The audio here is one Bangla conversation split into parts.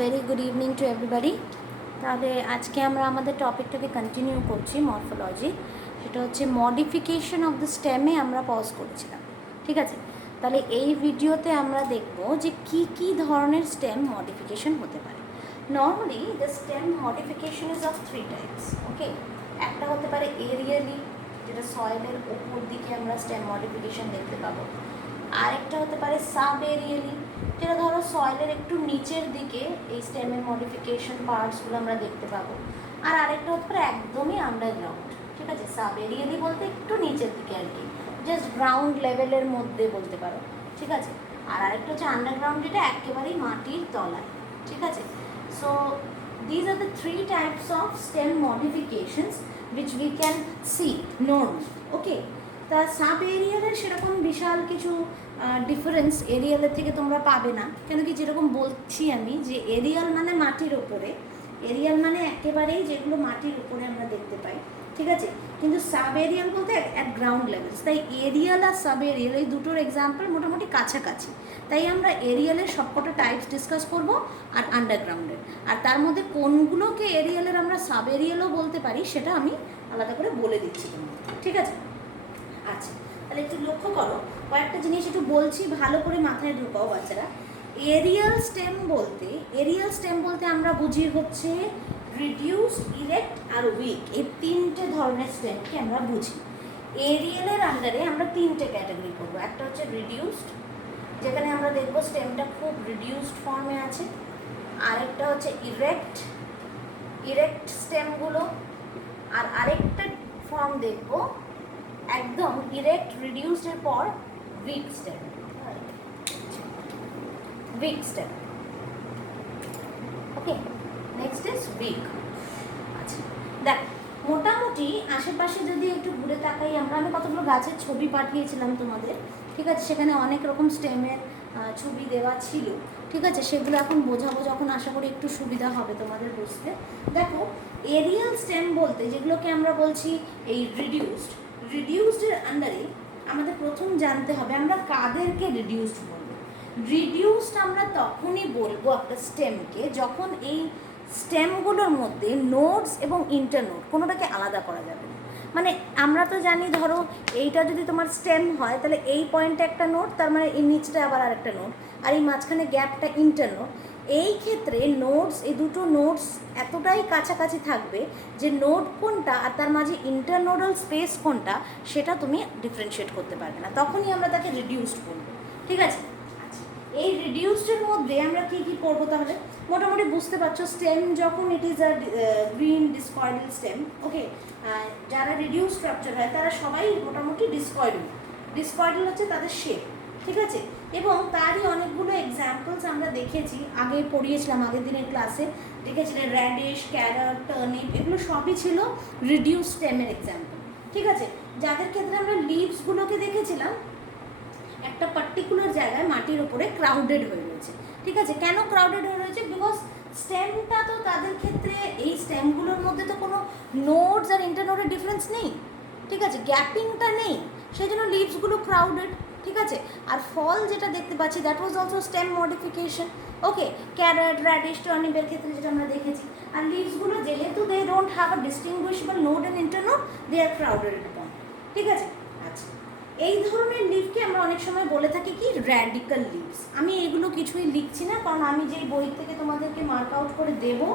Very good evening to everybody. তাহলে আজকে আমরা আমাদের টপিকটাকে কন্টিনিউ করছি মরফোলজি, সেটা হচ্ছে মডিফিকেশন অফ দ্য স্টেমে আমরা পজ করেছিলাম। ঠিক আছে, তাহলে এই ভিডিওতে আমরা দেখব যে কি ধরনের স্টেম মডিফিকেশন হতে পারে। Normally the stem modification is of three types. Okay, একটা হতে পারে এরিয়ালি, যেটা সয়েলের ওপর দিকে আমরা স্টেম মডিফিকেশন দেখতে পাবো। আরেকটা হতে পারে সাব এরিয়ালি, যেটা ধরো সয়েলের একটু নিচের দিকে এই স্টেমের মডিফিকেশন পার্টসগুলো আমরা দেখতে পাবো। আর আরেকটা হতে পারে একদমই আন্ডারগ্রাউন্ড। ঠিক আছে, সাব এরিয়ালি বলতে একটু নিচের দিকে আর কি, জাস্ট গ্রাউন্ড লেভেলের মধ্যে বলতে পারো। ঠিক আছে, আর আরেকটা হচ্ছে আন্ডারগ্রাউন্ড, যেটা একেবারেই মাটির তলায়। ঠিক আছে, so these are the three types of stem modifications which we can see normally. Okay, তা সাব এরিয়ালের সেরকম বিশাল কিছু ডিফারেন্স এরিয়ালের থেকে তোমরা পাবে না, কেন কি যেরকম বলছি আমি যে এরিয়াল মানে মাটির ওপরে, এরিয়াল মানে একেবারেই যেগুলো মাটির উপরে আমরা দেখতে পাই। ঠিক আছে, কিন্তু সাব এরিয়াল বলতে অ্যাট গ্রাউন্ড লেভেলস। তাই এরিয়াল আর সাব এরিয়াল এই দুটোর এক্সাম্পল মোটামুটি কাছাকাছি। তাই আমরা এরিয়ালের সবকটা টাইপস ডিসকাস করব আর আন্ডারগ্রাউন্ডের, আর তার মধ্যে কোনগুলোকে এরিয়ালের আমরা সাব এরিয়ালও বলতে পারি সেটা আমি আলাদা করে বলে দিচ্ছি তোমাকে। ঠিক আছে, আচ্ছা তাহলে একটু লক্ষ্য করো, কয়েকটা জিনিস একটু বলছি, ভালো করে মাথায় ঢুকাও বাচ্চারা। এরিয়াল স্টেম বলতে আমরা বুঝি হচ্ছে রিডিউস, ইরেক্ট আর উইক, এই তিনটে ধরনের স্টেমকে আমরা বুঝি। এরিয়ালের আন্ডারে আমরা তিনটে ক্যাটাগরি করবো। একটা হচ্ছে রিডিউসড, যেখানে আমরা দেখবো স্টেমটা খুব রিডিউসড ফর্মে আছে। আরেকটা হচ্ছে ইরেক্ট স্টেমগুলো, আর আরেকটা ফর্ম দেখবো একদম ইরেক্ট রিডিউসডের পর weak stem. Okay, next is weak. আচ্ছা দেখ, মোটামুটি আশেপাশে যদি একটু ঘুরে তাকাই আমি কতগুলো গাছের ছবি পাঠিয়েছিলাম তোমাদের। ঠিক আছে, সেখানে অনেক রকম স্টেমের ছবি দেওয়া ছিল। ঠিক আছে, সেগুলো এখন বোঝাবো যখন, আশা করি একটু সুবিধা হবে তোমাদের বুঝতে। দেখো, এরিয়াল স্টেম বলতে যেগুলোকে আমরা বলছি এই রিডিউসডের আন্ডারে আমাদের প্রথম জানতে হবে আমরা কাদেরকে রিডিউসড বলবো। রিডিউসড আমরা তখনই বলবো একটা স্টেমকে যখন এই স্টেমগুলোর মধ্যে নোডস এবং ইন্টারনোড কোনোটাকে আলাদা করা যাবে না। মানে আমরা তো জানি, ধরো এইটা যদি তোমার স্টেম হয় তাহলে এই পয়েন্টে একটা নোড, তার মানে এই নিচটা আবার আরেকটা নোড, আর এই মাঝখানে গ্যাপটা ইন্টারনোড। এই ক্ষেত্রে নোডস, এই দুটো নোডস এতটাই কাছাকাছি থাকবে যে নোড কোনটা আর তার মাঝে ইন্টারনোডাল স্পেস কোনটা সেটা তুমি ডিফারেন্সিয়েট করতে পারবে না, তখনই আমরা তাকে রিডিউসড বলবো। ঠিক আছে, এই রিডিউসডের মধ্যে আমরা কি কি করবো তাহলে মোটামুটি বুঝতে পারছো। স্টেম যখন it is a green discoidal stem, okay, যারা রিডিউস স্ট্রাকচার হয় তারা সবাই মোটামুটি ডিসকয়েডাল হচ্ছে তাদের শেপ। ঠিক আছে, এবং তারই অনেকগুলো এক্সাম্পলস আমরা দেখেছি, আগে পড়িয়েছিলাম আগের দিনের ক্লাসে, দেখেছিলেন র্যাডিশ, ক্যারট, টার্নিপ, এগুলো সবই ছিল রিডিউস স্টেমের এক্সাম্পল। ঠিক আছে, যাদের ক্ষেত্রে আমরা লিভসগুলোকে দেখেছিলাম একটা পার্টিকুলার জায়গায় মাটির উপরে ক্রাউডেড হয়ে রয়েছে। ঠিক আছে, কেন ক্রাউডেড হয়ে রয়েছে? বিকজ স্টেমটা তো তাদের ক্ষেত্রে, এই স্টেমগুলোর মধ্যে তো কোনো নোডস আর ইন্টারনোডের ডিফারেন্স নেই। ঠিক আছে, গ্যাপিংটা নেই, সেই জন্য লিভসগুলো ক্রাউডেড। ঠিক আছে, আর ফল যেটা দেখতে পাচ্ছি that was also stem modification. Okay, carrot, radish, টার্নিপের ক্ষেত্রে যেটা আমরা দেখেছি। আর লিভসগুলো যেহেতু they don't have a distinguishable node and internode, they are crowded upon. ঠিক আছে, আচ্ছা এই ধরনের লিভকে আমরা অনেক সময় বলে থাকি কি র্যাডিক্যাল লিভস। আমি এগুলো কিছুই লিখছি না, কারণ আমি যেই বই থেকে তোমাদেরকে মার্ক আউট করে দেবো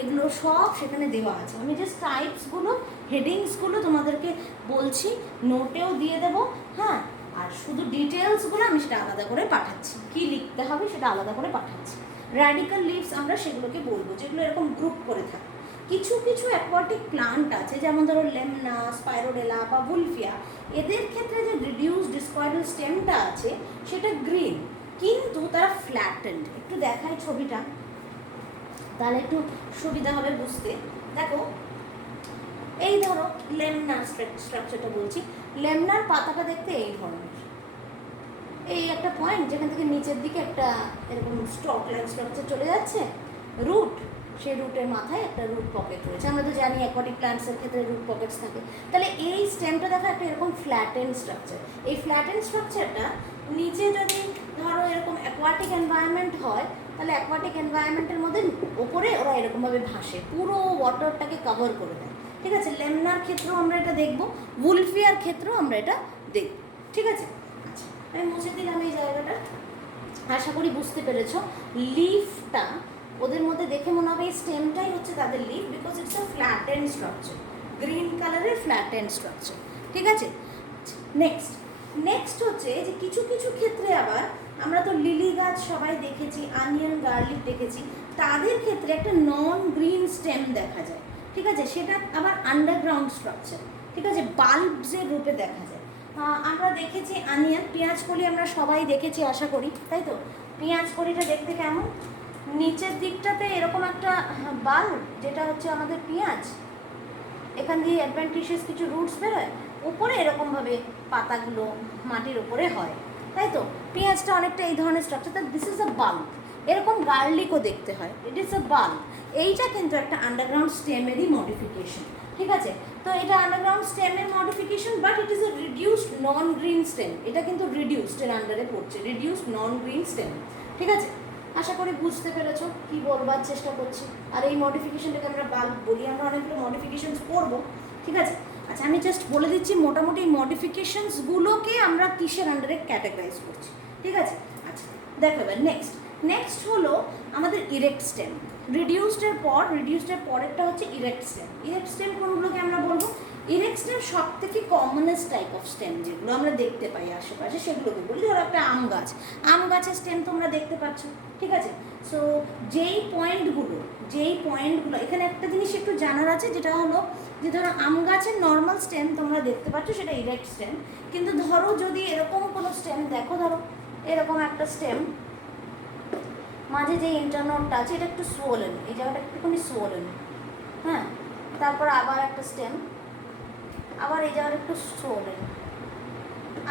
এগুলো সব সেখানে দেওয়া আছে। আমি জাস্ট টাইপসগুলো, হেডিংসগুলো তোমাদেরকে বলছি, নোটেও দিয়ে দেবো। হ্যাঁ, আর শুধু ডিটেলসগুলো আমি সেটা আলাদা করে পাঠাচ্ছি, কি লিখতে হবে সেটা আলাদা করে পাঠাচ্ছি। র্যাডিক্যাল লিভস আমরা সেগুলোকে বলবো যেগুলো এরকম গ্রুপ করে থাকে। কিছু কিছু অ্যাকোয়াটিক প্লান্ট আছে, যেমন ধরো লেমনা, স্পাইরোডেলা বা ভুলফিয়া, এদের ক্ষেত্রে যে রিডিউস ডিসকয়েডাল স্টেমটা আছে সেটা গ্রিন, কিন্তু তারা ফ্ল্যাটেন্ড। একটু দেখাই ছবিটা, তাহলে একটু সুবিধা হবে বুঝতে। দেখো, এই ধরো লেমনার স্ট্রাকচারটা বলছি, লেমনার পাতাটা দেখতে এই ধরনের, এই একটা পয়েন্ট যেখান থেকে নিচের দিকে একটা এরকম স্টক লাইক স্ট্রাকচার চলে যাচ্ছে, রুট, সেই রুটের মাথায় একটা রুট পকেট রয়েছে। আমরা তো জানি অ্যাকোয়াটিক প্ল্যান্টসের ক্ষেত্রে রুট পকেটস থাকে। তাহলে এই স্টেমটা দেখা একটা এরকম ফ্ল্যাটেন স্ট্রাকচার। এই ফ্ল্যাটেন স্ট্রাকচারটা নিচে যদি ধরো এরকম অ্যাকোয়াটিক এনভায়রনমেন্ট হয় তাহলে অ্যাকোয়াটিক এনভায়রনমেন্টের মধ্যে ওপরে ওরা এরকমভাবে ভাসে, পুরো ওয়াটারটাকে কভার করে দেয়। ঠিক আছে, লেমনার ক্ষেত্রেও আমরা এটা দেখবো, উলফিয়ার ক্ষেত্রেও আমরা এটা দেখব। ঠিক আছে, আচ্ছা আমি মুছে দিলাম এই জায়গাটা। আশা করি বুঝতে পেরেছো। লিফটা ওদের মধ্যে দেখে মনে হবে এই স্টেমটাই হচ্ছে তাদের leaf, because it's a flattened structure, green কালারের ফ্ল্যাটেন্ড স্ট্রাকচার। ঠিক আছে, নেক্সট হচ্ছে যে কিছু কিছু ক্ষেত্রে আবার আমরা তো লিলি গাছ সবাই দেখেছি, আনিয়ন গার্লিক দেখেছি, তাদের ক্ষেত্রে একটা নন গ্রিন স্টেম দেখা যায়। ঠিক আছে, সেটা আবার আন্ডারগ্রাউন্ড স্ট্রাকচার। ঠিক আছে, বাল্বসের রূপে দেখা যায়। আমরা দেখেছি আনিয়ন, পেঁয়াজ কলি আমরা সবাই দেখেছি আশা করি, তাই তো? পেঁয়াজ কলিটা দেখতে কেমন? নিচের দিকটাতে এরকম একটা বাল্ব, যেটা হচ্ছে আমাদের পেঁয়াজ, এখান দিয়ে অ্যাডভেন্টিশিয়াস কিছু রুটস বেরোয়, উপরে এরকমভাবে পাতাগুলো মাটির উপরে হয়, তাই তো? পেঁয়াজটা অনেকটা এই ধরনের structure, this is a bulb. এরকম গার্লিকও দেখতে হয়, ইট ইজ আ বাল্ব। এইটা কিন্তু একটা আন্ডারগ্রাউন্ড স্টেমেরই মডিফিকেশন। ঠিক আছে, তো এটা আন্ডারগ্রাউন্ড স্টেমের মডিফিকেশন, but it is a reduced non green stem. এটা কিন্তু রিডিউসড এর আন্ডারে পড়ছে, রিডিউসড নন গ্রিন স্টেম। ঠিক আছে, আশা করি বুঝতে পেরেছো কি বলবার চেষ্টা করছি। আর এই মডিফিকেশনটাকে আমরা বাল্ব বলি, আমরা অনেকগুলো মডিফিকেশনস করবো। ঠিক আছে, আচ্ছা আমি জাস্ট বলে দিচ্ছি মোটামুটি এই মডিফিকেশনসগুলোকে আমরা কিসের আন্ডারে ক্যাটাগরাইজ করছি। ঠিক আছে, আচ্ছা দেখো এবার নেক্সট হলো আমাদের ইরেক্ট স্টেম। রিডিউসডের পরেরটা হচ্ছে ইরেক্ট স্টেম। ইরেক্ট স্টেম কোনগুলোকে আমরা বলবো? ইরেক্ট স্টেম সব থেকে কমনেস্ট টাইপ অফ স্টেম, যেগুলো আমরা দেখতে পাই আশেপাশে সেগুলোকে বলি। ধরো একটা আম গাছের স্টেম তোমরা দেখতে পাচ্ছ। ঠিক আছে, সো যেই পয়েন্টগুলো এখানে একটা জিনিস একটু জানার আছে, যেটা হলো যে ধরো আম গাছের নর্মাল স্টেম তোমরা দেখতে পাচ্ছ, সেটা ইরেক্ট স্টেম। কিন্তু ধরো যদি এরকম কোনো স্টেম দেখো, ধরো এরকম একটা স্টেম, মাঝে যে ইন্টারনোডটা আছে এটা একটু সোলেন, এই জায়গাটা একটুখানি সোলেন, হ্যাঁ, তারপর আবার একটা স্টেম, আবার এই জায়গাটা একটু সোলেন,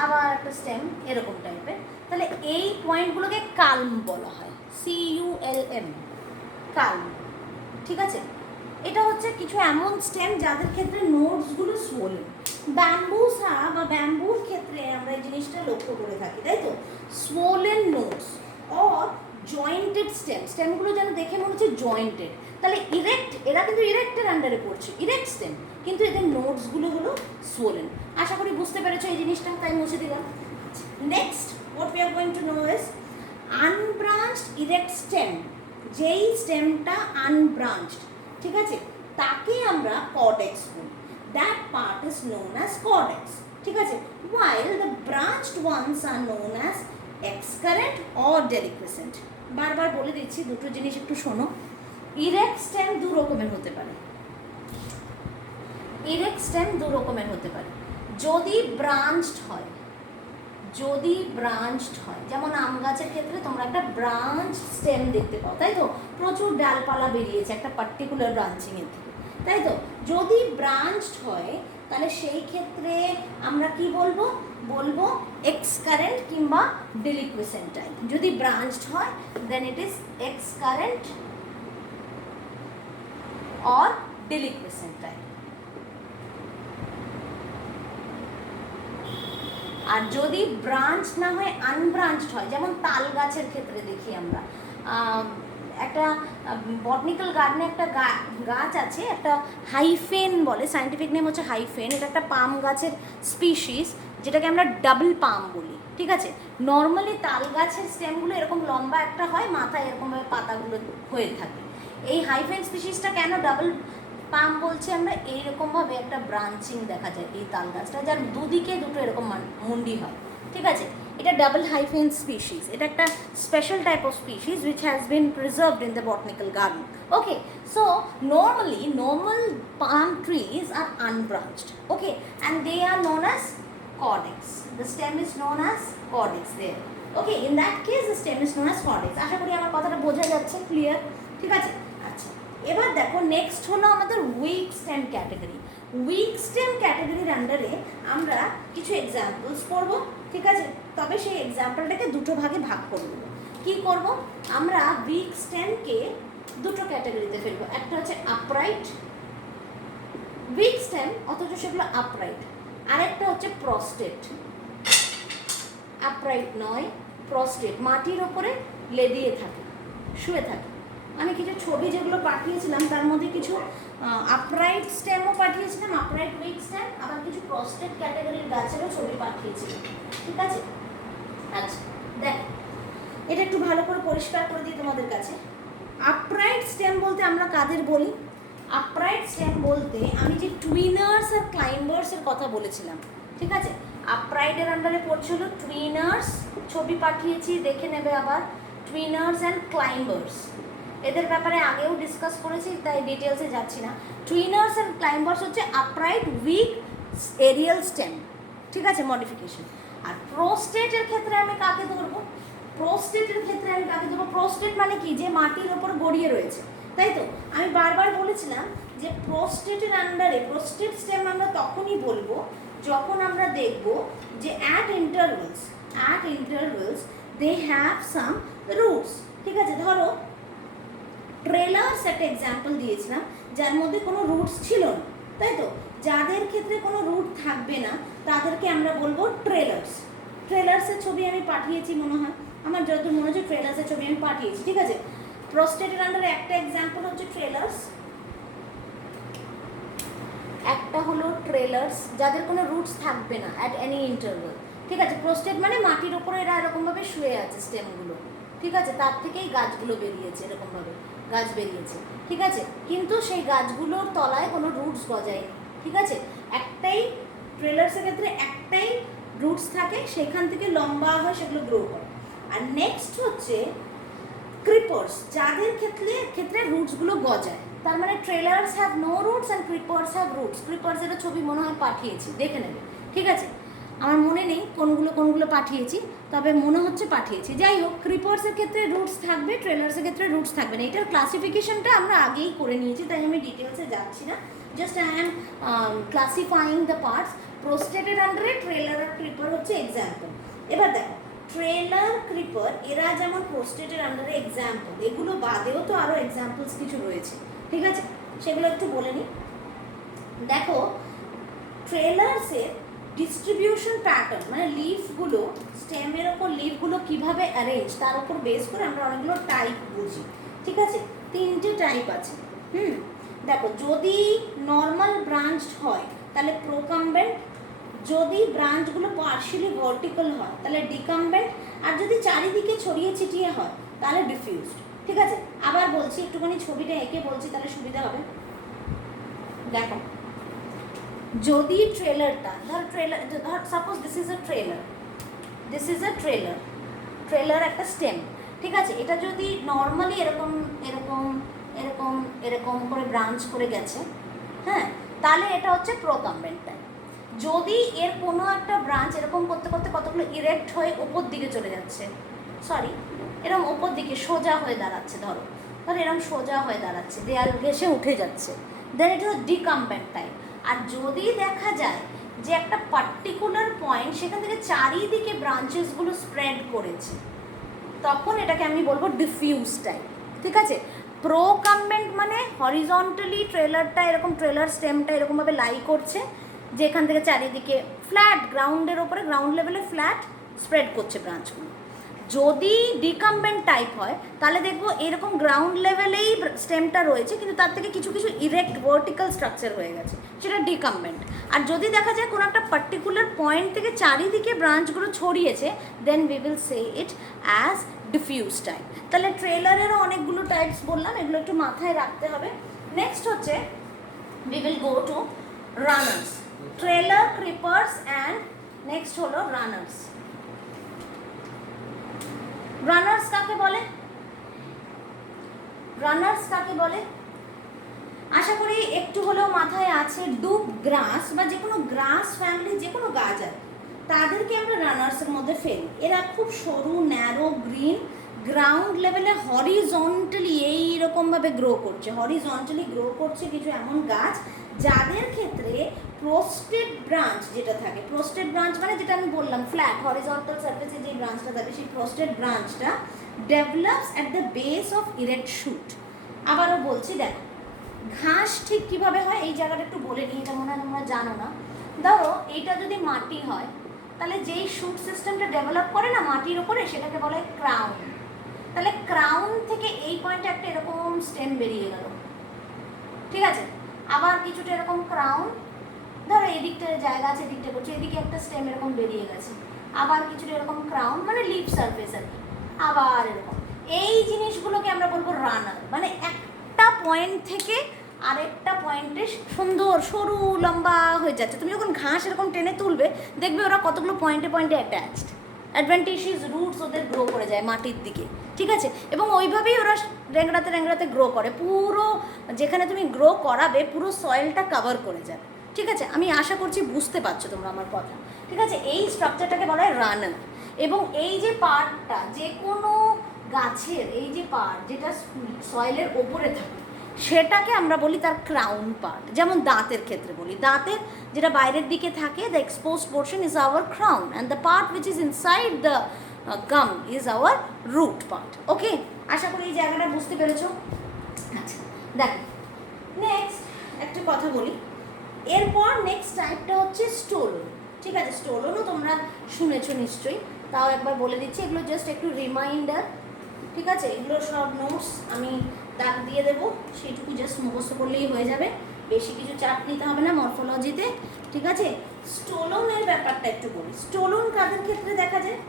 আবার একটা স্টেম, এরকম টাইপের। তাহলে এই পয়েন্টগুলোকে কালম বলা হয়, CULM, কালম। ঠিক আছে, এটা হচ্ছে কিছু এমন স্টেম যাদের ক্ষেত্রে নোডসগুলো সোলেন। ব্যাম্বুসা বা ব্যাম্বুর ক্ষেত্রে আমরা এই জিনিসটা লক্ষ্য করে থাকি, তাই তো? সোলেন নোডস অর জয়েন্টেড স্টেমগুলো যেন দেখে মনে হচ্ছে জয়েন্টেড। তাহলে এরা কিন্তু ইরেক্টের আন্ডারে পড়ছে, ইরেক্ট স্টেম, কিন্তু এদের নোডসগুলো হলো সোলেন। আশা করি বুঝতে পেরেছো এই জিনিসটা, তাই মুছে দিলাম। Next what we are going to know is unbranched erect stem. যেই স্টেমটা আনব্রাঞ্চড, ঠিক আছে, তাকে আমরা কর্ডেক্স বলি। That part is known as caudex. ঠিক আছে, while the branched ones are known as excurrent or deliquescent. বারবার বলে দিচ্ছি, দুটো জিনিস একটু শোনো। ইরেক্ট স্টেম দু রকমের হতে পারে। যদি ব্রাঞ্চড হয়, যেমন আম গাছের ক্ষেত্রে তোমরা একটা ব্রাঞ্চ স্টেম দেখতে পাও, তাই তো? প্রচুর ডালপালা বেরিয়েছে একটা পার্টিকুলার ব্রাঞ্চিং এর থেকে, তাই তো? যদি ব্রাঞ্চড হয় তাহলে সেই ক্ষেত্রে আমরা কি বলবো এক্সকারেন্ট কিংবা ডেলিকুয়েসেন্ট টাইপ। যদি ব্রাঞ্চড হয় then it is excurrent or deliquescent type. আর যদি ব্রাঞ্চ না হয় আনব্রাঞ্চড হয়, যেমন তাল গাছের ক্ষেত্রে দেখি আমরা, একটা বটনিক্যাল গার্ডেনে একটা গাছ আছে, একটা হাইফেন বলে, সায়েন্টিফিক নেম হচ্ছে হাইফেন। এটা একটা পাম গাছের স্পিসিস, যেটাকে আমরা ডাবল পাম বলি। ঠিক আছে, নর্মালি তাল গাছের স্টেমগুলো এরকম লম্বা একটা হয়, মাথায় এরকমভাবে পাতাগুলো হয়ে থাকে। এই হাইফেন স্পিসিসটা কেন ডাবল পাম বলছি আমরা? এইরকমভাবে একটা ব্রাঞ্চিং দেখা যায় এই তাল গাছটা, যার দুদিকে দুটো এরকম মুন্ডি হয়। ঠিক আছে, এটা ডাবল হাইফেন স্পিসিস, এটা একটা special type of species which has been preserved in the botanical garden. Okay, so normally normal palm trees are unbranched, okay, and they are known as caudex. The stem is known as caudex there. Okay, in that case the stem is known as caudex. আশা করি আমার কথাটা বোঝা যাচ্ছে, ক্লিয়ার? ঠিক আছে, আচ্ছা এবার দেখো নেক্সট হলো আমাদের weak stem category. Weak stem ক্যাটাগরির আন্ডারে আমরা কিছু এক্সাম্পলস পড়বো। ঠিক আছে, তবে সেই এক্সাম্পলটাকে দুটো ভাগে ভাগ করে দেবো। কী করবো? আমরা উইক স্টেমকে দুটো ক্যাটাগরিতে ফেলবো। একটা হচ্ছে আপরাইট উইক স্টেম, অথচ সেগুলো আপরাইট। আরেকটা হচ্ছে প্রস্টেট, আপরাইট নয়, প্রস্টেট, মাটির ওপরে লেদিয়ে থাকে। শুয়ে থাকে। আমি কিছু ছবি যেগুলো পাঠিয়েছিলাম তার মধ্যে কিছু আপরাইট স্টেমও পাঠিয়েছিলাম, আপরাইট উইক স্টেম, আবার কিছু প্রস্টেট ক্যাটাগরির গাছেরও ছবি পাঠিয়েছিলাম, ঠিক আছে? আচ্ছা দেখ, এটা একটু ভালো করে পরিষ্কার করে দিই তোমাদের কাছে। আপরাইট স্টেম বলতে আমরা কাদের বলি? আপরাইট স্টেম বলতে আমি যে টুইনার্স আর ক্লাইম্বার্সের কথা বলেছিলাম, ঠিক আছে? আপরাইটের আন্ডারে পড়ছিল টুইনার্স, ছবি পাঠিয়েছি দেখে নেবে আবার, টুইনার্স অ্যান্ড ক্লাইম্বার্স। এদের ব্যাপারে আগেও ডিসকাস করেছি, তাই ডিটেলসে যাচ্ছি না। টুইনার্স অ্যান্ড ক্লাইম্বার্স হচ্ছে আপরাইট উইক এরিয়াল স্টেম, ঠিক আছে, মডিফিকেশন। আর প্রোস্টেটের ক্ষেত্রে আমি কাকে ধরবো? প্রোস্টেটের ক্ষেত্রে আমি কাকে ধরবো? প্রোস্টেট মানে কি? যে মাটির ওপর গড়িয়ে রয়েছে, তাই তো? আমি বারবার বলেছিলাম যে প্রোস্টেটের আন্ডারে প্রোস্টেট স্টেম আমরা তখনই বলবো যখন আমরা দেখব যে at intervals they have some roots, ঠিক আছে? ধরো ট্রেলার্স একটা এক্সাম্পল দিয়েছিলাম যার মধ্যে কোনো রুটস ছিল না, তাই তো? যাদের ক্ষেত্রে কোনো রুট থাকবে না তাদেরকে আমরা বলবো ট্রেলার্স। ট্রেলার্সের ছবি আমি পাঠিয়েছি মনে হয়, আমার যত মনে হচ্ছে ট্রেলার্সের ছবি আমি পাঠিয়েছি, ঠিক আছে? প্রোস্টেটের আন্ডারে একটা এক্সাম্পল হচ্ছে ট্রেলার্স, একটা হলো ট্রেলার্স যাদের কোনো রুটস থাকবে না অ্যাট এনি ইন্টারভেল, ঠিক আছে? প্রোস্টেট মানে মাটির ওপরে এরা এরকমভাবে শুয়ে আছে স্টেমগুলো, ঠিক আছে? তার থেকেই গাছগুলো বেরিয়েছে, এরকমভাবে গাছ বেরিয়েছে, ঠিক আছে? কিন্তু সেই গাছগুলোর তলায় কোনো রুটস গজায়নি, ঠিক আছে? একটাই ট্রেলার্সের ক্ষেত্রে একটাই রুটস থাকে, সেখান থেকে লম্বা হয়, সেগুলো গ্রো করে। আর নেক্সট হচ্ছে ক্রিপার্স, যাদের ক্ষেত্রে রুটসগুলো গজায়, তার মানে trailers have no roots and creepers have roots. ক্রিপার্সের ছবি মনে হয় পাঠিয়েছি, দেখে নেবে, ঠিক আছে? আমার মনে নেই কোনগুলো পাঠিয়েছি, তবে মনে হচ্ছে পাঠিয়েছি। যাই হোক, ক্রিপার্সের ক্ষেত্রে রুটস থাকবে, ট্রেলার্সের ক্ষেত্রে রুটস থাকবে না। এটার ক্লাসিফিকেশনটা আমরা আগেই করে নিয়েছি, তাই আমি ডিটেলসে যাচ্ছি না, just I am classifying the parts. প্রোস্টেটের আন্ডারে ট্রেলার আর ক্রিপার হচ্ছে এক্সাম্পল। এবার দেখো, ট্রেলার, ক্রিপার এরা যেমন প্রোস্টেটের আন্ডারে এক্সাম্পল, এগুলো বাদেও তো আরও এক্সাম্পলস কিছু রয়েছে, ঠিক আছে? সেগুলো একটু বলে নিই। দেখো, ট্রেলার্সের ডিস্ট্রিবিউশন প্যাটার্ন মানে লিফগুলো, স্টেমের ওপর লিফগুলো কীভাবে অ্যারেঞ্জ তার উপর বেস করে আমরা অনেকগুলো টাইপ বুঝি, ঠিক আছে? 3টে টাইপ আছে। দেখো, যদি নর্মাল ব্রাঞ্চড হয় তাহলে প্রোকাম্বেন্ট, যদি ব্রাঞ্চগুলো পার্শিয়ালি ভার্টিক্যাল হয় তাহলে ডিকাম্বেন্ট, আর যদি চারিদিকে ছড়িয়ে ছিটিয়ে হয় তাহলে ডিফিউজড, ঠিক আছে? আবার বলছি, একটুখানি ছবিটা এঁকে বলছি তাহলে সুবিধা হবে। দেখো, যদি ট্রেলারটা ধর suppose this is a trailer একটা স্টেম, ঠিক আছে? এটা যদি নর্মালি এরকম এরকম এরকম এরকম করে ব্রাঞ্চ করে গেছে, হ্যাঁ, তাহলে এটা হচ্ছে প্রোকাম্বেন্ট টাইপ। যদি এর কোনো একটা ব্রাঞ্চ এরকম করতে করতে কতগুলো ইরেক্ট হয়ে ওপর দিকে চলে যাচ্ছে, এরকম ওপর দিকে সোজা হয়ে দাঁড়াচ্ছে, ধরো এরকম সোজা হয়ে দাঁড়াচ্ছে, দেয়াল ঘেঁষে উঠে যাচ্ছে, দেন এটা হচ্ছে ডিকাম্বেন্ট টাইপ। আর যদি দেখা যায় যে একটা পার্টিকুলার পয়েন্ট সেখান থেকে চারিদিকে ব্রাঞ্চেসগুলো স্প্রেড করেছে, তখন এটাকে আমি বলবো ডিফিউজ টাইপ, ঠিক আছে? প্রোকাম্বেন্ট মানে হরিজন্টালি ট্রেলারটা এরকম, ট্রেলার স্টেমটা এরকমভাবে লাই করছে, যেখান থেকে চারিদিকে ফ্ল্যাট, গ্রাউন্ডের ওপরে গ্রাউন্ড লেভেলে ফ্ল্যাট স্প্রেড করছে ব্রাঞ্চগুলো। যদি ডিকাম্বেন্ট টাইপ হয় তাহলে দেখবো এরকম গ্রাউন্ড লেভেলেই স্টেমটা রয়েছে, কিন্তু তার থেকে কিছু কিছু ইরেক্ট ভার্টিক্যাল স্ট্রাকচার হয়ে গেছে, সেটা ডিকাম্বেন্ট। আর যদি দেখা যায় কোনো একটা পার্টিকুলার পয়েন্ট থেকে চারিদিকে ব্রাঞ্চগুলো ছড়িয়েছে, then we will say it as diffuse type. তাহলে ট্রেলারেরও অনেকগুলো টাইপস বললাম, এগুলো একটু মাথায় রাখতে হবে। নেক্সট হচ্ছে we will go to runners, trailer, creepers and next হলো রানার্স। রানার্স কাকে বলে? আশা করি একটু হলেও মাথায় আছে। ডুব গ্রাস বা যে কোনো গ্রাস ফ্যামিলি যে কোনো গাছ আছে তাদেরকে আমরা রানার্সের মধ্যে ফেলি। এরা খুব সরু, ন্যারো, গ্রিন, গ্রাউন্ড লেভেলে হরিজন্টালি এইরকমভাবে গ্রো করছে কিছু এমন গাছ যাদের ক্ষেত্রে প্রোস্টেট ব্রাঞ্চ যেটা থাকে, প্রোস্টেট ব্রাঞ্চ মানে যেটা আমি বললাম ফ্ল্যাট হরিজন্টাল সারফেসে যে ব্রাঞ্চটা থাকে, সেই প্রোস্টেট ব্রাঞ্চটা develops at the base of erect shoot. আবারও বলছি, দেখো ঘাস ঠিক কীভাবে হয় এই জায়গাটা একটু বলে নিই, এটা মনে হয় তোমরা জানো না। ধরো এইটা যদি মাটি হয় তাহলে যেই শুট সিস্টেমটা ডেভেলপ করে না মাটির ওপরে, সেটাকে বলে ক্রাউন। তাহলে ক্রাউন থেকে এই পয়েন্টে একটা এরকম স্টেম বেরিয়ে গেল, ঠিক আছে। আবার কিছুটা এরকম ক্রাউন, ধরো এদিকটা জায়গা আছে, এদিকটা করছে, এদিকে একটা স্টেম এরকম বেরিয়ে গেছে, আবার কিছুটা এরকম ক্রাউন, মানে লিফ সারফেস আর কি, আবার এরকম। এই জিনিসগুলোকে আমরা বলবো রানার, মানে একটা পয়েন্ট থেকে আরেকটা পয়েন্টে সুন্দর সরু লম্বা হয়ে যাচ্ছে। তুমি যখন ঘাস এরকম টেনে তুলবে দেখবে ওরা কতগুলো পয়েন্টে পয়েন্টে অ্যাটাচড, অ্যাডভেন্টিশিয়াস রুটস ওদের গ্রো করে যায় মাটির দিকে, ঠিক আছে। এবং ওইভাবেই ওরা রেংড়াতে রেংড়াতে গ্রো করে, পুরো যেখানে তুমি গ্রো করাবে পুরো সয়েলটা কভার করে যাবে, ঠিক আছে। আমি আশা করছি বুঝতে পারছো তোমরা আমার কথা, ঠিক আছে। এই স্ট্রাকচারটাকে বলা হয় রানার। এবং এই যে পার্টটা, যে কোনো গাছের এই যে পার্ট যেটা সয়েলের ওপরে থাকে সেটাকে আমরা বলি তার ক্রাউন পার্ট। যেমন দাঁতের ক্ষেত্রে বলি, দাঁতের যেটা বাইরের দিকে থাকে, the exposed portion is our crown and the part which is inside the gum is our root part. Okay, আশা করি এই জায়গাটা বুঝতে পেরেছো। আচ্ছা দেখো, নেক্সট একটা কথা বলি, এরপর নেক্সট টাইপটা হচ্ছে স্টোলন, ঠিক আছে। স্টোলনও তোমরা শুনেছো নিশ্চয়ই, তাও একবার বলে দিচ্ছি, এগুলো জাস্ট একটু রিমাইন্ডার, ঠিক আছে। এগুলো সব নোটস আমি দাগ দিয়ে দেবো, সেইটুকু জাস্ট মুখস্থ করলেই হয়ে যাবে, বেশি কিছু চাপ নিতে হবে না মরফোলজিতে, ঠিক আছে। স্টোলনের ব্যাপারটা একটু বলি। স্টোলন কাদের ক্ষেত্রে দেখা যায়?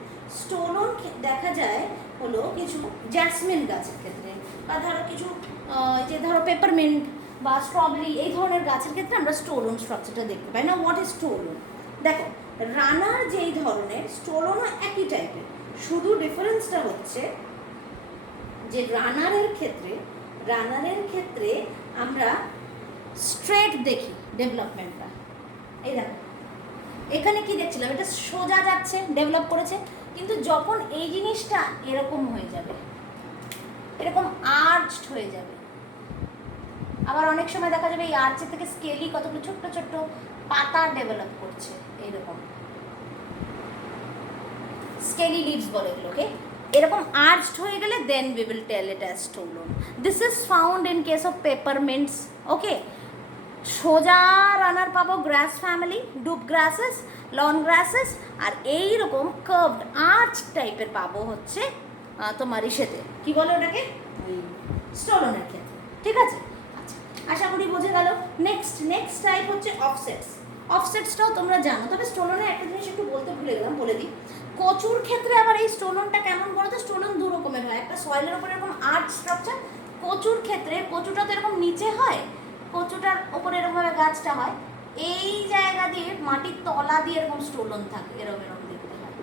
স্টোলন দেখা যায় হলো কিছু জ্যাসমিন গাছের ক্ষেত্রে, বা ধরো কিছু যে ধরো পেপারমিন্ট বা স্ট্রবেরি এই ধরনের গাছের ক্ষেত্রে আমরা স্টোলন স্ট্রাকচারটা দেখতে পাই না। What is stolon? দেখো, রানার যেই ধরনের, স্টোলনও একই টাইপের, শুধু ডিফারেন্সটা হচ্ছে যে রানারের ক্ষেত্রে আমরা স্ট্রেট দেখি ডেভেলপমেন্টটা। এই দেখো, এখানে কি দেখছিলাম, এটা সোজা যাচ্ছে, ডেভেলপ করেছে, কিন্তু যখন এই জিনিসটা এরকম হয়ে যাবে, এরকম আর্চড হয়ে যাবে, আবার অনেক সময় দেখা যাবে এই আর্চের থেকে স্কেলি কতগুলো ছোট্ট ছোট্ট পাতা ডেভেলপ করছে, এইরকম স্কেলি লিভস বলে এগুলোকে। এরকম আর্চড হয়ে গেলে then we will tell it as stolon. This is found in case of peppermints. Okay, সোজা রানার পাবো গ্রাস ফ্যামিলি, ডুব গ্রাসেস, লন গ্রাসেস, আর এইরকম কার্ভড আর্চ টাইপের পাবো হচ্ছে তোমার ইসেতে, কি বলে ওটাকে, স্টোলনের ক্ষেত্রে, ঠিক আছে। আচ্ছা, আশা করি বোঝা গেল। নেক্সট টাইপ হচ্ছে অফসেটস। অফসেটসটাও তোমরা জানো, তবে স্টোলনের একটা জিনিস একটু বলতে ভুলে গেলাম, বলে দিই। কচুর ক্ষেত্রে আবার এই স্টোলনটা কেমন বলো তো, স্টোলন দু রকমের হয়, একটা সয়েলের উপরে এরকম আর্চ স্ট্রাকচার, কচুর ক্ষেত্রে কচুটা তো এরকম নিচে হয়, কচুটার ওপরে এরকমভাবে গাছটা হয়, এই জায়গা দিয়ে মাটির তলা দিয়ে এরকম স্টোলন থাকে, এরকম দেখতে হয়।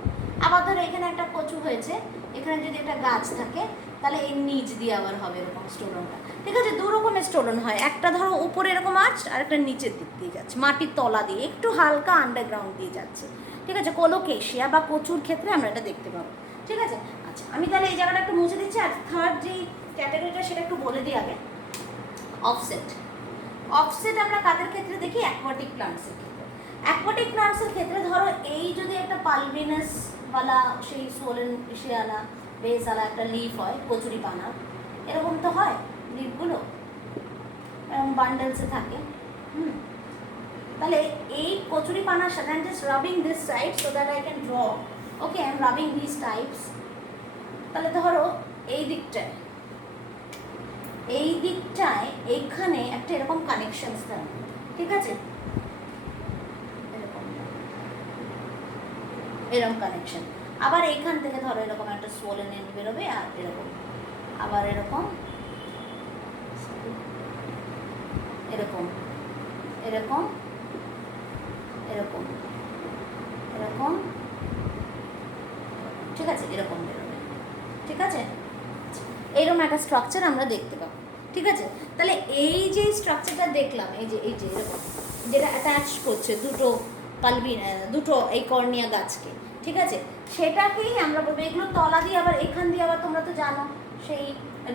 আবার ধরো এখানে একটা কচু হয়েছে, এখানে যদি একটা গাছ থাকে তাহলে এই নিচ দিয়ে আবার হবে এরকম স্টোলনটা, ঠিক আছে। দু রকমের স্টোলন হয়, একটা ধরো উপরে এরকম আর্চ, আর একটা নিচের দিক দিয়ে যাচ্ছে, মাটির তলা দিয়ে একটু হালকা আন্ডারগ্রাউন্ড দিয়ে যাচ্ছে, ঠিক আছে। কোলোকেশিয়া বা কচুর ক্ষেত্রে আমরা এটা দেখতে পাবো, ঠিক আছে। আচ্ছা, আমি তাহলে এই জায়গাটা একটু মুছে দিচ্ছি। আর থার্ড যেই ক্যাটাগরিটা সেটা একটু বলে দিই আগে। অফসেট আমরা কাদের ক্ষেত্রে দেখি? অ্যাকোয়াটিক প্লান্টসের ক্ষেত্রে। অ্যাকোয়াটিক প্লান্টসের ক্ষেত্রে ধরো এই যদি একটা পালভিনাস ওয়ালা, সেই সোলেন ইসেওয়ালা বেসওয়ালা একটা লিফ হয়, কচুরি পানা এরকম তো হয়, লিফগুলো এরকম বান্ডেলসে থাকে, তাহলে এই কচুরি পানার সাথে I'm just rubbing this side so that I can draw. Okay, I'm rubbing these types. তাহলে ধরো এই দিকটায় এইখানে একটা এরকম কানেকশন থাকবে, ঠিক আছে, এরকম কানেকশন। আবার এইখান থেকে ধরো এরকম একটা সোলেন এন্ড বেরোবে, আর এরকম আবার এরকম এরকম এরকম এরকম এরকম, ঠিক আছে, এরকম বেরোবে, ঠিক আছে। এইরকম একটা স্ট্রাকচার আমরা দেখতে পাবো, ঠিক আছে। তাহলে এই যে স্ট্রাকচারটা দেখলাম, এই যে এরকম যেটা অ্যাটাচ করছে দুটো এই কর্নিয়া গাছকে, ঠিক আছে, সেটাকেই আমরা বলবো। এগুলো তলা দিয়ে আবার এখান দিয়ে আবার তোমরা তো জানো সেই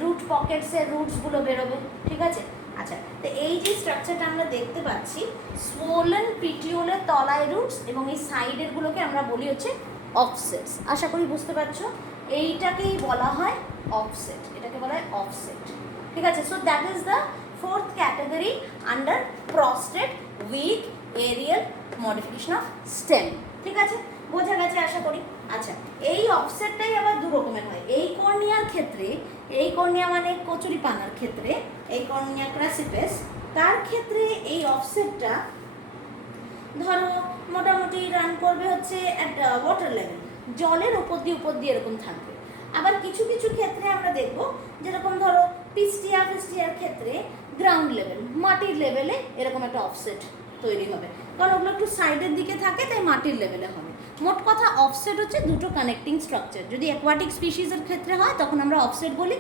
রুট পকেটসের রুটসগুলো বেরোবে, ঠিক আছে। আচ্ছা, তো এই যে স্ট্রাকচারটা আমরা দেখতে পাচ্ছি, সোলেন পিটিওলের তলায় রুটস এবং এই সাইডেরগুলোকে আমরা বলি হচ্ছে অফসেটস। আশা করি বুঝতে পারছো, এইটাকেই বলা হয় অফসেট, এটাকে বলা হয় অফসেট, ঠিক আছে। So that is the fourth category under prostrate weak aerial modification of stem, ঠিক আছে, বোঝা গেছে আশা করি। আচ্ছা, এই অফসেটটাই আবার দু রকমের হয়। এই কর্নিয়ার ক্ষেত্রে, এই কর্নিয়া মানে কচুরিপানার ক্ষেত্রে, এই কর্নিয়া ক্রাসিপেস, তার ক্ষেত্রে এই অফসেটটা ধরো মোটামুটি রান করবে হচ্ছে একটা ওয়াটার লেভেল, জলের উপর দিয়ে এরকম থাকবে। আবার কিছু কিছু ক্ষেত্রে আমরা দেখব, যেরকম ধরো পিস্টিয়ার ক্ষেত্রে গ্রাউন্ড লেভেল, মাটির লেভেলে এরকম একটা অফসেট তৈরি হবে, কারণ ওগুলো একটু সাইডের দিকে থাকে, তাই মাটির লেভেলে হবে। মোট কথা অফসেট হচ্ছে দুটো কানেক্টিং স্ট্রাকচার। যদি অ্যাকোয়াটিক স্পিসিসের ক্ষেত্রে হয় তখন আমরা অফসেট বলি,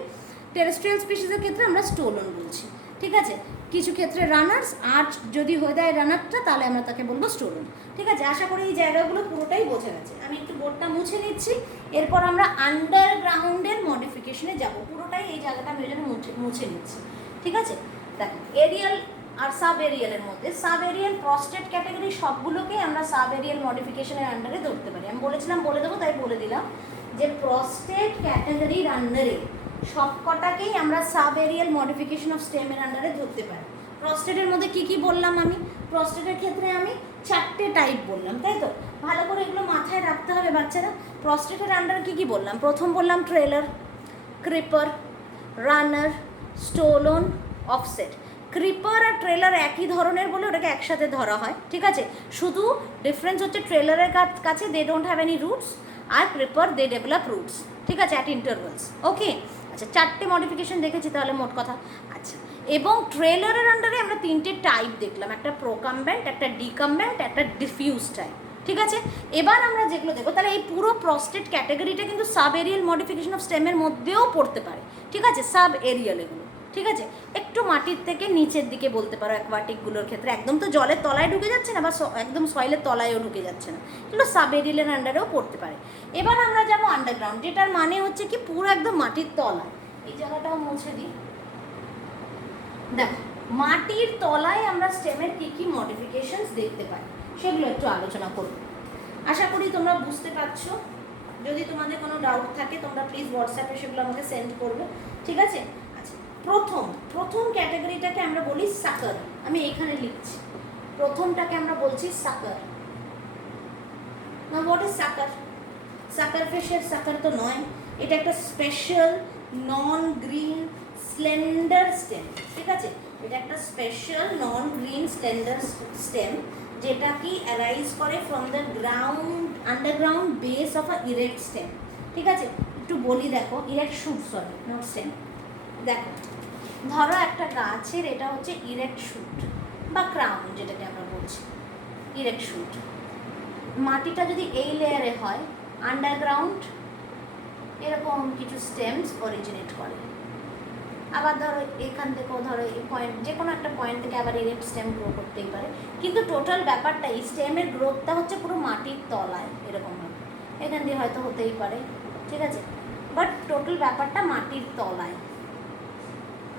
টেরেস্ট্রিয়াল স্পিসিসের ক্ষেত্রে আমরা স্টোলন বলছি। ঠিক আছে, কিছু ক্ষেত্রে রানার্স, আর যদি হয়ে দেয় রানারটা তাহলে আমরা তাকে বলবো স্টোলন। ঠিক আছে, আশা করি এই জায়গাগুলো পুরোটাই বোঝা গেছে। আমি একটু বোর্ডটা মুছে নিচ্ছি, এরপর আমরা আন্ডারগ্রাউন্ডের মডিফিকেশনে যাব। পুরোটাই এই জায়গাটা আমি ওই জন্য মুছে নিচ্ছি। ঠিক আছে, দেখো এরিয়াল আর সাব এরিয়ালের মধ্যে সাব এরিয়াল প্রস্টেট ক্যাটাগরি সবগুলোকেই আমরা সাব এরিয়াল মডিফিকেশনের আন্ডারে ধরতে পারি। আমি বলেছিলাম বলে দেবো, তাই বলে দিলাম যে প্রস্টেট ক্যাটাগরির আন্ডারে সবকটাকেই আমরা সাব এরিয়াল মডিফিকেশন অফ স্টেমের আন্ডারে ধরতে পারি। প্রস্টেটের মধ্যে কি কি বললাম আমি? প্রস্টেটের ক্ষেত্রে আমি 4টে টাইপ বললাম, তাই তো? ভালো করে এগুলো মাথায় রাখতে হবে বাচ্চারা। প্রস্টেটের আন্ডারে কি কি বললাম? প্রথম বললাম ট্রেলার, ক্রিপার, রানার, স্টোলন, অফসেট। ক্রিপার আর ট্রেলার একই ধরনের বলে ওটাকে একসাথে ধরা হয়। ঠিক আছে, শুধু ডিফারেন্স হচ্ছে ট্রেলারের কাছে they don't have any roots, আর ক্রিপার দে ডেভেলপ রুটস। ঠিক আছে, অ্যাট ইন্টারভালস। ওকে, আচ্ছা 4টে মডিফিকেশন দেখেছি তাহলে মোট কথা। আচ্ছা, এবং ট্রেলারের আন্ডারে আমরা 3টে টাইপ দেখলাম, একটা প্রোকাম্বেন্ট, একটা ডিকাম্বেন্ট, একটা ডিফিউজ টাইপ। ঠিক আছে, এবার আমরা যেগুলো দেখবো, তাহলে এই পুরো প্রস্টেট ক্যাটাগরিটা কিন্তু সাব এরিয়াল মডিফিকেশন অফ স্টেমের মধ্যেও পড়তে পারে। ঠিক আছে, সাব এরিয়াল এগুলো। ঠিক আছে, একটু মাটির থেকে নিচের দিকে বলতে পারো অ্যাকোয়াটিকগুলোর ক্ষেত্রে, একদম তো জলের তলায় ঢুকে যাচ্ছে না, বা একদম সয়েলের তলায়ও ঢুকে যাচ্ছে না, এগুলো সাব এরিয়ালের আন্ডারেও পড়তে পারে। এবার আমরা যাবো আন্ডারগ্রাউন্ড, যেটার মানে হচ্ছে কি পুরো একদম মাটির তলায়। এই জায়গাটাও মুছে দিই। দেখো, মাটির তলায় আমরা স্টেমের কী কী মডিফিকেশনস দেখতে পাই সেগুলো একটু আলোচনা করব। আশা করি তোমরা বুঝতে পারছো। যদি তোমাদের কোনো ডাউট থাকে তোমরা প্লিজ হোয়াটসঅ্যাপে সেগুলো আমাকে সেন্ড করবে। ঠিক আছে, আচ্ছা প্রথম ক্যাটাগরিটাকে আমরা বলি সাকার। আমি এখানে লিখছি, প্রথমটাকে আমরা বলছি সাকার। না, হোয়াট ইজ সাকার? সাকার ফিশের সাকার তো নয়, এটা একটা স্পেশাল নন গ্রিন স্লেন্ডার স্টেম। ঠিক আছে, এটা একটা স্পেশাল নন গ্রিন স্লেন্ডার স্টেম, যেটা কি অ্যারাইজ করে from the underground base of a erect stem. ঠিক আছে, একটু বলি, দেখো erect shoot, sorry not stem. দেখো, ধরো একটা গাছের এটা হচ্ছে ইরেক্ট শুট বা ক্রাউন, যেটাকে আমরা বলছি ইরেক্ট শুট। মাটিটা যদি এই লেয়ারে হয়, আন্ডারগ্রাউন্ড এরকম কিছু স্টেমস অরিজিনেট করে। আবার ধরো এখান থেকেও ধরো এই পয়েন্ট, যে কোনো একটা পয়েন্ট থেকে আবার ইরেক্ট স্টেম গ্রো করতেই পারে, কিন্তু টোটাল ব্যাপারটা এই স্টেমের গ্রোথটা হচ্ছে পুরো মাটির তলায় এরকমভাবে। এখান দিয়ে হয়তো হতেই পারে, ঠিক আছে, বাট টোটাল ব্যাপারটা মাটির তলায়।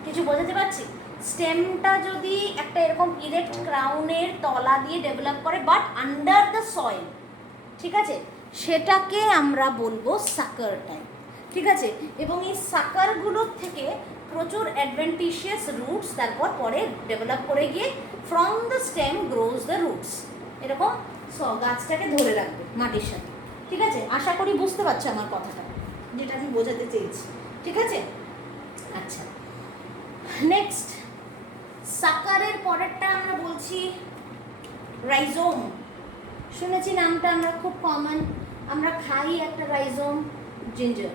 কিছু বোঝাতে পারছি? স্টেমটা যদি একটা এরকম ইরেক্ট ক্রাউনের তলা দিয়ে ডেভেলপ করে বাট আন্ডার দ্য সয়েল, ঠিক আছে, সেটাকে আমরা বলবো সাকার টাইপ। ঠিক আছে, এবং এই সাকারগুলোর থেকে প্রচুর অ্যাডভেন্টিশিয়াস রুটস তারপর পরে ডেভেলপ করে গিয়ে from the stem grows the roots, এরকম গাছটাকে ধরে রাখবে মাটির সাথে। ঠিক আছে, আশা করি বুঝতে পারছো আমার কথাটা, যেটা আমি বোঝাতে চেয়েছি। ঠিক আছে, আচ্ছা নেক্সট সাকারের পরেরটা আমরা বলছি রাইজোম। শুনেছি নামটা, আমরা খুব কমন, আমরা খাই একটা রাইজোম, জিঞ্জার,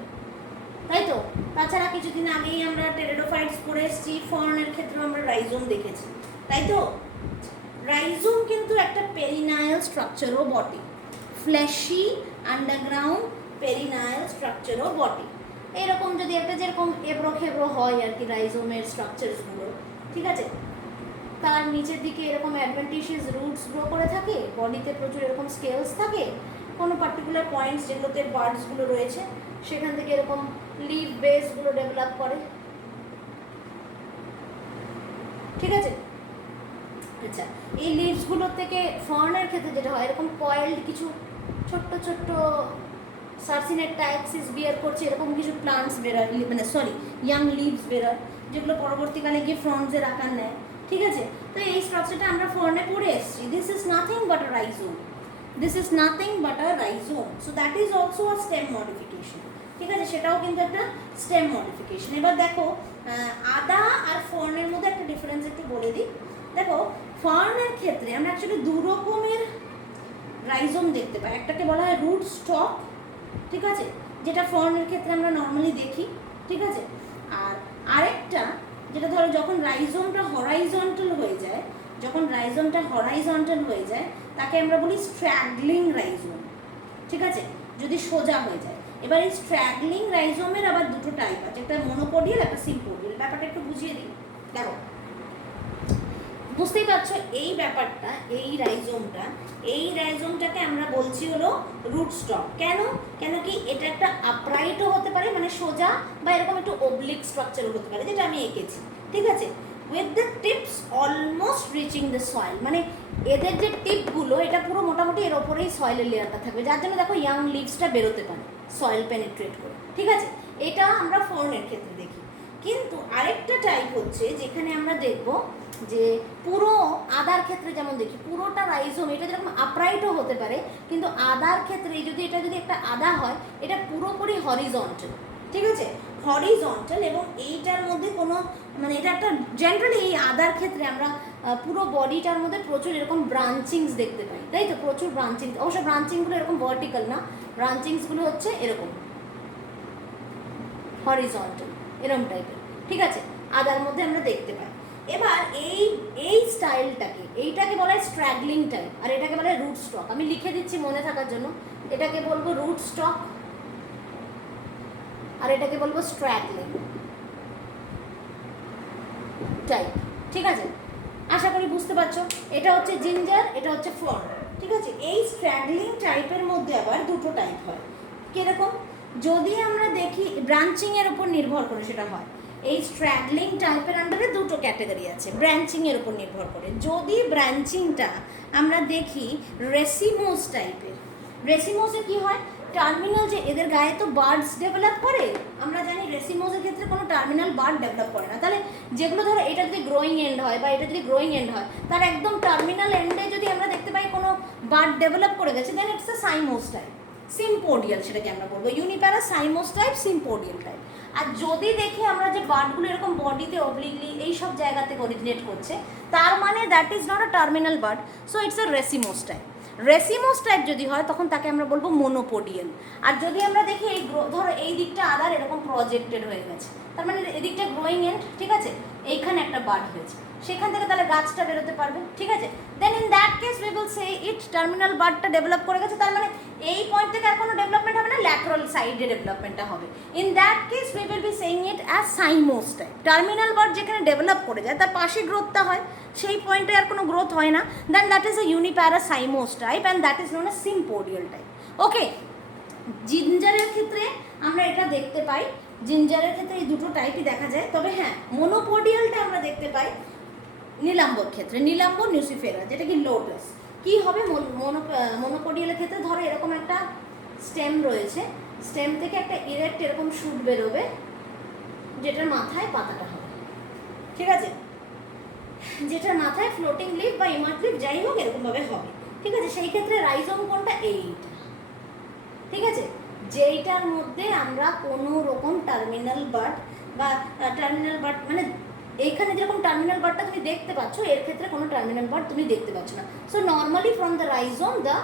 তাই তো? তাছাড়া কিছুদিন আগেই আমরা টেরিডোফাইটস পড়ে এসেছি, ফর্নের ক্ষেত্রে আমরা রাইজোম দেখেছি, তাই তো? রাইজোম কিন্তু একটা পেরিনায়াল স্ট্রাকচারও বটে, ফ্ল্যাশি আন্ডারগ্রাউন্ড পেরিনায়াল স্ট্রাকচারও বটে। এরকম যদি একটা যেরকম এবড়ো খেবড়ো হয় আর কি রাইজোমের স্ট্রাকচারসগুলো, ঠিক আছে, তার নিচের দিকে এরকম অ্যাডভেন্টিশিয়াস রুটস গ্রো করে থাকে, বডিতে প্রচুর এরকম স্কেলস থাকে, কোনো পার্টিকুলার পয়েন্টস যেগুলোতে বার্ডসগুলো রয়েছে সেখান থেকে এরকম লিভ বেসগুলো ডেভেলপ করে। ঠিক আছে, আচ্ছা এই লিভসগুলো থেকে ফর্নের ক্ষেত্রে যেটা হয়, এরকম কয়েলড কিছু ছোট্ট ছোট্ট সার্সিনেটটা অ্যাক্সিস বিয়ার করছে, এরকম কিছু প্লান্টস বেরোয়, মানে সরি ইয়াং লিভস বেরোয়, যেগুলো পরবর্তীকালে গিয়ে ফ্রন্টসের আকার নেয়। ঠিক আছে, তো এই স্ট্রাকচারটা আমরা ফর্নে পড়ে এসেছি। This is nothing but rhizome. This is nothing but a rhizome, so that is also a stem modification. ঠিক আছে, সেটাও কিন্তু একটা স্টেম মডিফিকেশন। এবার দেখো আদা আর ফার্নের মধ্যে একটা ডিফারেন্স একটু বলে দিই। দেখো ফার্নের ক্ষেত্রে আমরা অ্যাকচুয়ালি দু রকমের রাইজোম দেখতে পাই, একটাকে বলা হয় রুট স্টক, ঠিক আছে, যেটা ফার্নের ক্ষেত্রে আমরা নর্মালি দেখি, ঠিক আছে, আর আরেকটা যেটা ধরো যখন রাইজোমটা হরাইজন্টাল হয়ে যায়, যখন রাইজোমটা হরাইজন্টাল হয়ে যায় তাকে আমরা বলি স্ট্র্যাগলিং রাইজোম, ঠিক আছে, যদি সোজা হয়ে যায়। এবার এই স্ট্র্যাগলিং রাইজোমের আবার দুটো টাইপ আছে, একটা মনোপোডিয়াল একটা সিম্পোডিয়াল। ব্যাপারটা একটু বুঝিয়ে দিই। দেখো বুঝতেই পারছো এই ব্যাপারটা, এই রাইজোমটাকে আমরা বলছি হলো রুট স্টক। কেন? কেন কি এটা একটা আপরাইটও হতে পারে, মানে সোজা, বা এরকম একটু অবলিক স্ট্রাকচারও হতে পারে, যেটা আমি এঁকেছি, ঠিক আছে, with the tips almost reaching the soil, মানে এদের যে টিপগুলো এটা পুরো মোটামুটি এর ওপরেই সয়েলের লেয়ারটা থাকবে, যার জন্য দেখো ইয়াং লিভসটা বেরোতে পারে সয়েল পেনিট্রেট করে, ঠিক আছে, এটা আমরা ফার্নের ক্ষেত্রে দেখি। কিন্তু আরেকটা টাইপ হচ্ছে যেখানে আমরা দেখব যে পুরো আদার ক্ষেত্রে যেমন দেখি পুরোটা রাইজোম এটা যেরকম আপরাইটও হতে পারে, কিন্তু আদার ক্ষেত্রে এটা যদি একটা আদা হয় এটা পুরোপুরি হরিজন্টাল, ঠিক আছে, হরিজন্টাল, এবং এইটার মধ্যে কোনো মানে এটা একটা জেনারেলি এই আদার ক্ষেত্রে আমরা পুরো বডিটার মধ্যে প্রচুর এরকম ব্রাঞ্চিংস দেখতে পাই, তাই তো, প্রচুর ব্রাঞ্চিংস, অবশ্য ব্রাঞ্চিংগুলো এরকম ভার্টিক্যাল না, ব্রাঞ্চিংসগুলো হচ্ছে এরকম হরিজন্টাল, এরকম টাইপের, ঠিক আছে, আদার মধ্যে আমরা দেখতে পাই। এবার এই এইটাকে বলা হয় স্ট্র্যাগলিং টাইপ, আর এটাকে বলা হয় রুট স্টক। আমি লিখে দিচ্ছি মনে থাকার জন্য, এটাকে বলবো রুট স্টক আর এটাকে বলবো স্ট্র্যাগলিং টাইপ, ঠিক আছে, আশা করি বুঝতে পারছো। এটা হচ্ছে জিঞ্জার, এটা হচ্ছে ফার্ন, ঠিক আছে। এই স্ট্র্যাগলিং টাইপের মধ্যে আবার দুটো টাইপ হয়, কিরকম? যদি আমরা দেখি ব্রাঞ্চিংয়ের উপর নির্ভর করে সেটা হয়। এই স্ট্র্যাগলিং টাইপের আন্ডারে দুটো ক্যাটাগরি আছে ব্রাঞ্চিংয়ের উপর নির্ভর করে। যদি ব্রাঞ্চিংটা আমরা দেখি রেসিমোস টাইপের, রেসিমোসে কি হয়, টার্মিনাল যে এদের গায়ে তো বার্ডস ডেভেলপ করে, আমরা জানি রেসিমোসের ক্ষেত্রে কোনো টার্মিনাল বার্ড ডেভেলপ করে না। তাহলে যেগুলো ধরো এটা যদি গ্রোয়িং এন্ড হয় বা এটা যদি গ্রোয়িং এন্ড হয়, তার একদম টার্মিনাল এন্ডে যদি আমরা দেখতে পাই কোনো বার্ড ডেভেলপ করে গেছে, then it's a cymose type, sympodial সেটাকে আমরা বলবো, uniparous cymose type, sympodial type. আর যদি দেখি আমরা যে বার্ডগুলো এরকম বডিতে অবলিকলি এই সব জায়গা থেকে অরিজিনেট করছে, তার মানে that is not a terminal bud, so it's a racemose type. Racemose type যদি হয় তখন তাকে আমরা বলবো মোনোপোডিয়াল। আর যদি আমরা দেখি এই ধরো এই দিকটা আদার এরকম প্রজেক্টেড হয়ে গেছে, তার মানে এদিকটা গ্রোয়িং এন্ড, ঠিক আছে, এইখানে একটা বার্ড হয়েছে, সেখান থেকে তাহলে গাছটা বেরোতে পারবে, ঠিক আছে, then in that case we will say it terminal বার্ডটা ডেভেলপ করে গেছে, তার মানে এই পয়েন্ট থেকে আর কোনো ডেভেলপমেন্ট হবে না, ল্যাটারাল সাইডে ডেভেলপমেন্টটা হবে। In that case we will be saying it as cymose type. Terminal bird যেখানে ডেভেলপ করে যায় তার পাশে গ্রোথটা হয়, সেই পয়েন্টে আর কোনো গ্রোথ হয় না, then that is a uniparous cymose type and that is known a sympodial type. Okay, জিঞ্জারের ক্ষেত্রে আমরা এটা দেখতে পাই, জিঞ্জারের ক্ষেত্রে এই দুটো টাইপই দেখা যায়। তবে হ্যাঁ, মোনোপোডিয়ালটা আমরা দেখতে পাই নীলাম্বর ক্ষেত্রে, নীলাম্বর নিউসিফেরা, যেটা কি লোটাস। কি হবে মোনোপোডিয়ালের ক্ষেত্রে? ধরো এরকম একটা স্টেম রয়েছে, স্টেম থেকে একটা ইরেক্ট এরকম শুট বেরোবে, যেটার মাথায় পাতাটা হবে, ঠিক আছে, যেটার মাথায় ফ্লোটিং লিফ বা ইমার্ট লিফ যাই হোক এরকমভাবে হবে, ঠিক আছে। সেই ক্ষেত্রে রাইজোম কোনটা? এইটা, ঠিক আছে, যেইটার মধ্যে আমরা কোনো রকম টার্মিনাল বার্ড বা টার্মিনাল বার্ড মানে এইখানে যেরকম টার্মিনাল বার্ডটা তুমি দেখতে পাচ্ছ, এর ক্ষেত্রে কোনো টার্মিনাল বার্ড তুমি দেখতে পাচ্ছ না। So normally from the rhizome the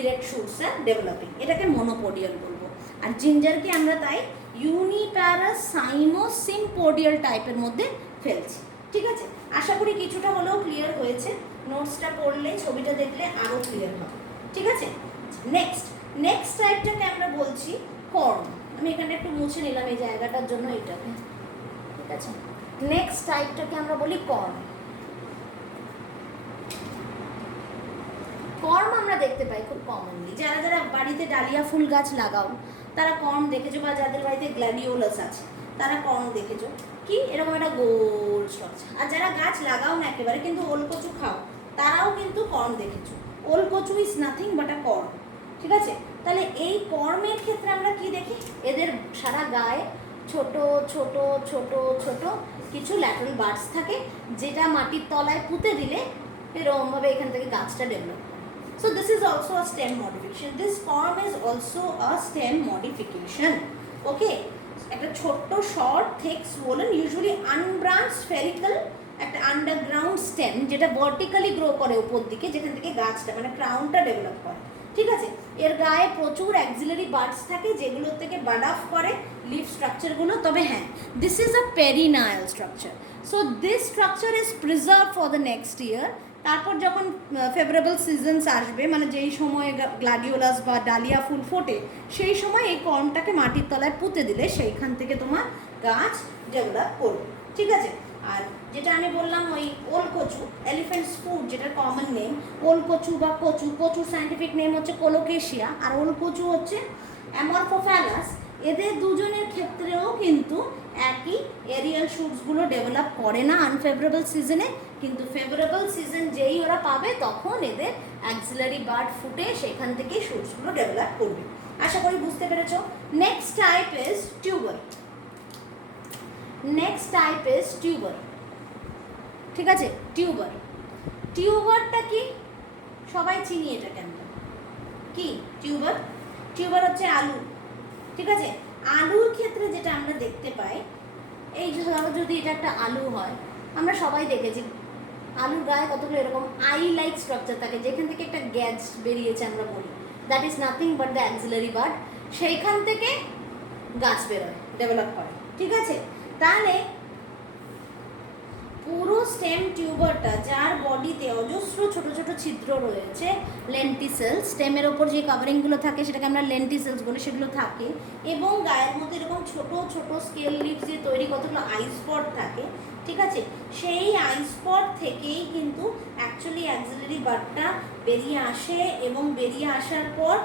erect suits R developing, এটাকে মোনোপোডিয়াল বলবো। আর জিঞ্জারকে আমরা তাই ইউনিপ্যারা সাইমোস সিম্পোডিয়াল টাইপের মধ্যে ফেলছি, ঠিক আছে। আশা করি কিছুটা হলেও ক্লিয়ার হয়েছে, নোটসটা পড়লে ছবিটা দেখলে আরও ক্লিয়ার হবে, ঠিক আছে। নেক্সট টাইপটাকে আমরা বলছি কর্ন। আমি এখানে একটু মুছে নিলাম এই জায়গাটার জন্য এইটাকে, ঠিক আছে। নেক্সট টাইপটাকে আমরা বলি কর্ন। কর্ম আমরা দেখতে পাই খুব কমনলি, যারা যারা বাড়িতে ডালিয়া ফুল গাছ লাগাও তারা কর্ম দেখেছো, বা যাদের বাড়িতে গ্ল্যাডিওলাস আছে তারা কর্ম দেখেছো, কি এরকম একটা গোল স্ট্রাকচার। আর যারা গাছ লাগাও না একেবারে কিন্তু ওলকচু খাও, তারাও কিন্তু কর্ম দেখেছো। ওলকচু ইজ নাথিং বাট আ কর্ম, ঠিক আছে। তাহলে এই কর্মের ক্ষেত্রে আমরা কি দেখি? এদের সারা গায়ে ছোট ছোট ছোট ছোট কিছু ল্যাটারাল বার্ডস থাকে, যেটা মাটির তলায় পুঁতে দিলে এরকমভাবে এখান থেকে গাছটা ডেভেলপ করে, So this is also a stem modification. This form is also a stem modification. Okay, একটা ছোট্ট short thick swollen usually unbranched spherical একটা আন্ডারগ্রাউন্ড স্টেম যেটা ভার্টিক্যালি গ্রো করে উপর দিকে, যেখান থেকে গাছটা মানে ক্রাউনটা ডেভেলপ করে। ঠিক আছে, এর গায়ে প্রচুর অ্যাক্সিলারি বার্ডস থাকে যেগুলোর থেকে বাড অফ করে লিফ স্ট্রাকচারগুলো। তবে হ্যাঁ, this is a perennial structure. So this structure is preserve for the next year. তারপর যখন ফেভারেবল সিজনস আসবে, মানে যেই সময়ে গ্লাডিওলাস বা ডালিয়া ফুল ফোটে, সেই সময় এই কর্মটাকে মাটির তলায় পুঁতে দিলে সেইখান থেকে তোমার গাছ ডেভেলপ করবে। ঠিক আছে, আর যেটা আমি বললাম ওই ওল কচু, এলিফ্যান্টস ফুড, যেটা কমন নেম ওল কচু বা কচু, কচুর সায়েন্টিফিক নেম হচ্ছে কোলোকেশিয়া, আর ওল কচু হচ্ছে অ্যামরফোফ্যালাস। এদের দুজনের ক্ষেত্রেও কিন্তু একই এরিয়াল শুটসগুলো ডেভেলপ করে না আনফেভারেবল সিজনে, কিন্তু ফেভারেবল সিজন যেই ওরা পাবে তখন এদের অ্যাক্সিলারি বার্ড ফুটে সেখান থেকেই শুটসগুলো ডেভেলপ করবে। আশা করি বুঝতে পেরেছো। Next type is tuber. Next type is tuber. ঠিক আছে, টিউবার। টিউবারটা কি? সবাই চিনি এটা কেন কি টিউবার? টিউবার হচ্ছে আলু। ঠিক আছে, আলুর ক্ষেত্রে যেটা আমরা দেখতে পাই, এই যে ধরো যদি এটা একটা আলু হয়, আমরা সবাই দেখেছি আলুর গায়ে কতগুলো এরকম আই লাইক স্ট্রাকচার থাকে, যেখান থেকে একটা গ্যাজ বেরিয়েছে আমরা বলি, that is nothing but the axillary bird. সেইখান থেকে গাছ বেরোয়, ডেভেলপ করে। ঠিক আছে, তাহলে পুরো স্টেম টিউবারটা, যার বডিতে অজস্র ছোট ছোট ছিদ্র রয়েছে, লেন্টিসেলস, স্টেমের ওপর যে কাভারিংগুলো থাকে সেটাকে আমরা লেন্টিসেলস বলি, সেগুলো থাকে, এবং গায়ের মধ্যে এরকম ছোট ছোট স্কেল লিভস দিয়ে তৈরি কতগুলো আইস্পট থাকে। ঠিক আছে, সেই আইস্পট থেকেই কিন্তু অ্যাকচুয়ালি অ্যাক্সিলারি বার্ডটা বেরিয়ে আসে, এবং বেরিয়ে আসার পর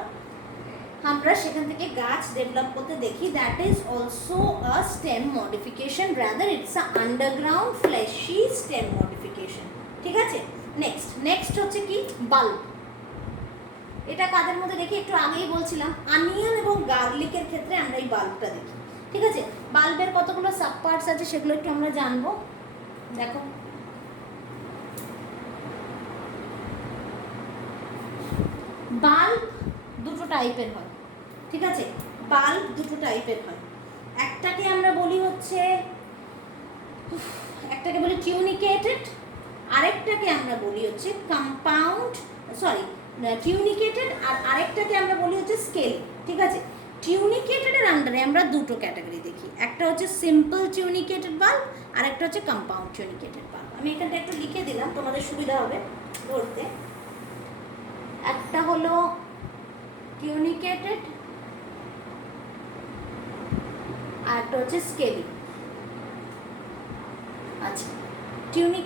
আমরা সেখান থেকে গাছ ডেভেলপ করতে দেখি। That is also a stem modification, rather it's a underground fleshy stem modification. ঠিক আছে, নেক্সট হচ্ছে কি বাল্ব। এটা কাদের মধ্যে দেখি? একটু আগেই বলছিলাম অনিয়ন এবং গার্লিকের ক্ষেত্রে আমরা এই বাল্বটা দেখি। ঠিক আছে, বাল্বের কতগুলো সাব পার্টস আছে সেগুলো একটু আমরা জানবো। দেখো, বাল্ব দুটো টাইপের হয়। ঠিক আছে, বাল্ব দুটো টাইপের হয়। একটাকে আমরা বলি হচ্ছে, একটাকে বলি টিউনিকেটেড, আরেকটাকে আমরা বলি হচ্ছে কম্পাউন্ড, সরি টিউনিকেটেড, আর আরেকটাকে আমরা বলি হচ্ছে স্কেলি। ঠিক আছে, টিউনিকেটেডের আন্ডারে আমরা দুটো ক্যাটাগরি দেখি, একটা হচ্ছে সিম্পল টিউনিকেটেড বাল্ব, আর একটা হচ্ছে কম্পাউন্ড টিউনিকেটেড বাল্ব। আমি এখানটা একটু লিখে দিলাম, তোমাদের সুবিধা হবে ধরতে। একটা হলো টিউনিকেটেড, আর একটা হচ্ছে স্কেলি। আচ্ছা, টিউনিকেটেড